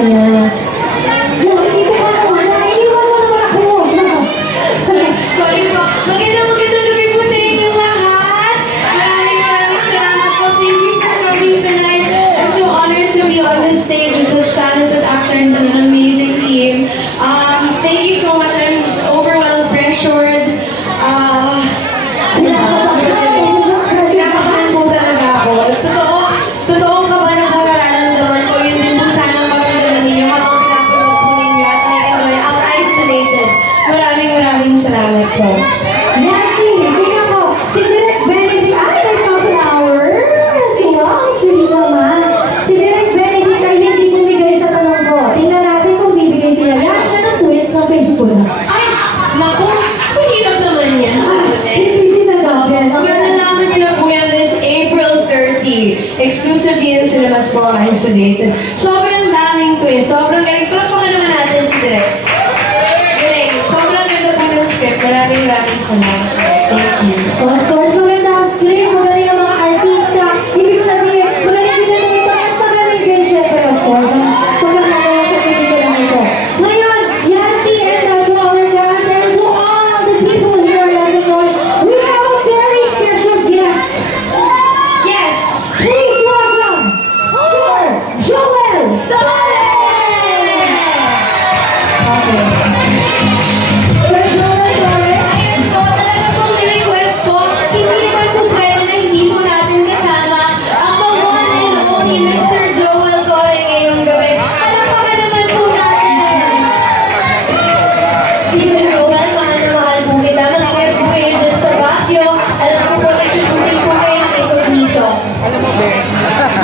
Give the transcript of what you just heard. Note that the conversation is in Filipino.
Yeah. pelikula. Ay! Naku! Mahirap naman yan. Eh. Hindi sila Gabriel. Ang malalaman niyo na po yan this April 30. Exclusive yan sila mas po isolated. Sobrang daming twist. Sobrang galing. Palapakan naman natin si Direk. Galing. Sobrang ganda po ng script. Maraming maraming salamat. Thank you.